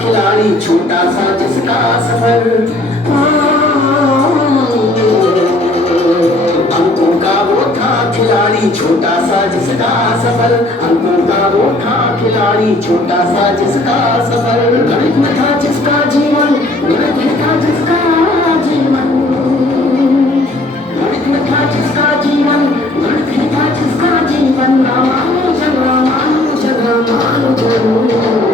खिलाड़ी छोटा सा जिसका सफर अंकों का वो था खिलाड़ी छोटा सा जिसका सफर अंकों का वो था खिलाड़ी छोटा सा जिसका सफर गणित में था जिसका जीवन गणित में था जिसका जीवन गणित में था जिसका जीवन गणित में था जिसका जीवन रामानुजन रामानुजन रामानुजन